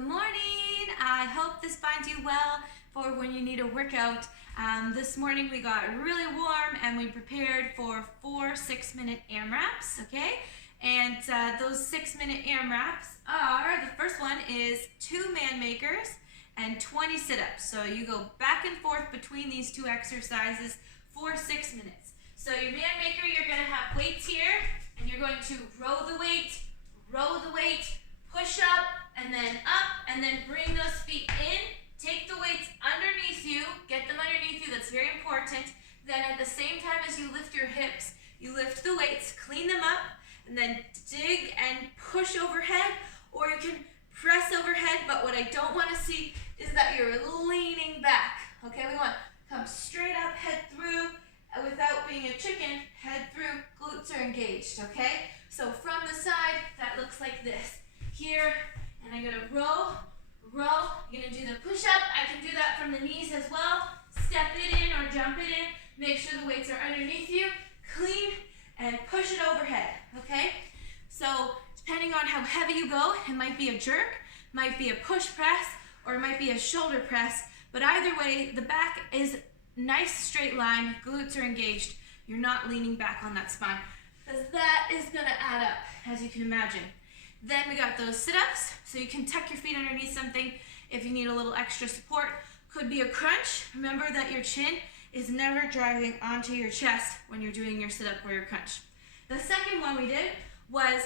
Good morning. I hope this finds you well for when you need a workout. This morning we got really warm and we prepared for 4 6-minute AMRAPs, okay? And those 6-minute AMRAPs are, the first one is 2 man makers and 20 sit-ups. So you go back and forth between these two exercises for 6 minutes. So your man maker, you're gonna have weights here and you're going to row the weight, push up, and then bring those feet in. Take the weights underneath you, get them underneath you, that's very important. Then at the same time as you lift your hips, you lift the weights, clean them up, and then dig and push overhead, or you can press overhead, but what I don't want to see is that you're leaning back, okay? We want to come straight up, head through, without being a chicken, head through, glutes are engaged, okay? So from the side, that looks like this. Here, and I'm gonna row, you're gonna do the push-up. I can do that from the knees as well. Step it in or jump it in. Make sure the weights are underneath you. Clean and push it overhead, okay? So depending on how heavy you go, it might be a jerk, might be a push press, or it might be a shoulder press. But either way, the back is nice straight line, glutes are engaged. You're not leaning back on that spine, because that is gonna add up, as you can imagine. Then we got those sit-ups, so you can tuck your feet underneath something if you need a little extra support. Could be a crunch. Remember that your chin is never driving onto your chest when you're doing your sit-up or your crunch. The second one we did was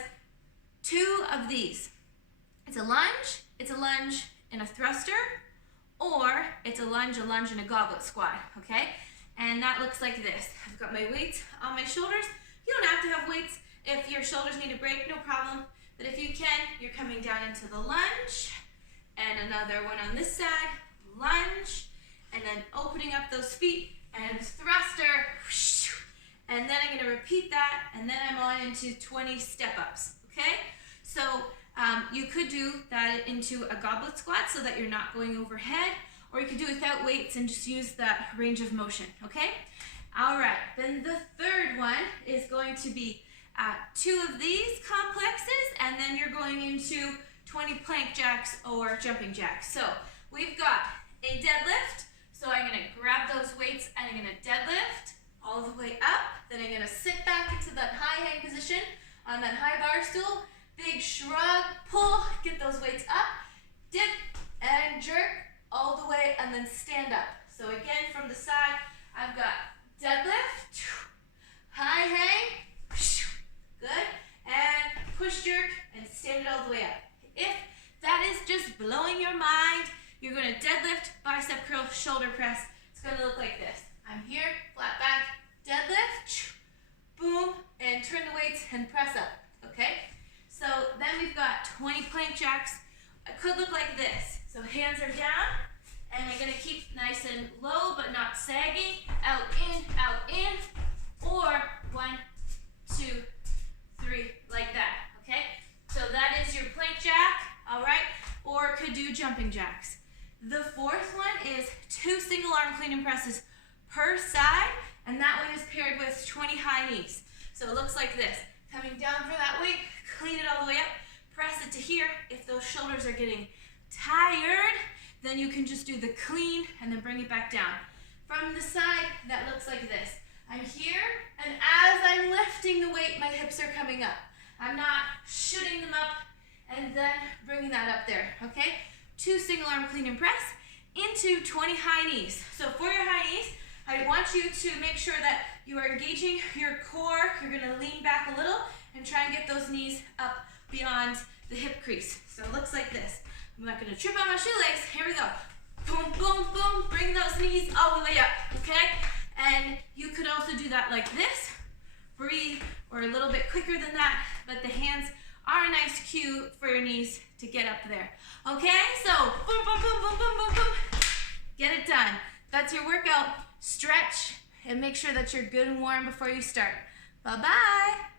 2 of these. It's a lunge and a thruster, or it's a lunge and a goblet squat, okay? And that looks like this. I've got my weights on my shoulders. You don't have to have weights if your shoulders need a break, no problem. But if you can, you're coming down into the lunge, and another one on this side, lunge, and then opening up those feet, and thruster, and then I'm gonna repeat that, and then I'm on into 20 step-ups, okay? So you could do that into a goblet squat so that you're not going overhead, or you could do it without weights and just use that range of motion, okay? All right, then the third one is going to be 2 of these complexes, and then you're going into 20 plank jacks or jumping jacks. So we've got a deadlift. So I'm gonna grab those weights and I'm gonna deadlift all the way up. Then I'm gonna sit back into that high hang position on that high bar stool. Big shrug, pull, get those weights up, dip and jerk all the way, and then stand up. So again, from the side, I've got deadlift, high hang, good, and push jerk and stand it all the way up. If that is just blowing your mind, you're going to deadlift, bicep curl, shoulder press. It's going to look like this. I'm here, flat back, deadlift, boom, and turn the weights and press up, okay? So then we've got 20 plank jacks. It could look like this. So hands are down, and I'm going to keep nice and low but not sagging. Out, in, or 1, 2, 3, like that, okay? So that is your plank jack, all right? Or could do jumping jacks. The fourth one is 2 single arm clean and presses per side, and that one is paired with 20 high knees. So it looks like this. Coming down for that weight, clean it all the way up, press it to here. If those shoulders are getting tired, then you can just do the clean and then bring it back down. From the side, that looks like this. I'm here, and as I'm lifting the weight, my hips are coming up. I'm not shooting them up and then bringing that up there, okay? 2 single arm clean and press into 20 high knees. So for your high knees, I want you to make sure that you are engaging your core. You're gonna lean back a little and try and get those knees up beyond the hip crease. So it looks like this. I'm not gonna trip on my shoelace. Here we go. Boom, boom, boom. Bring those knees all the way up, okay? And you could also do that like this, breathe, or a little bit quicker than that, but the hands are a nice cue for your knees to get up there. Okay, so boom, boom, boom, boom, boom, boom, boom. Get it done. That's your workout. Stretch and make sure that you're good and warm before you start. Bye-bye.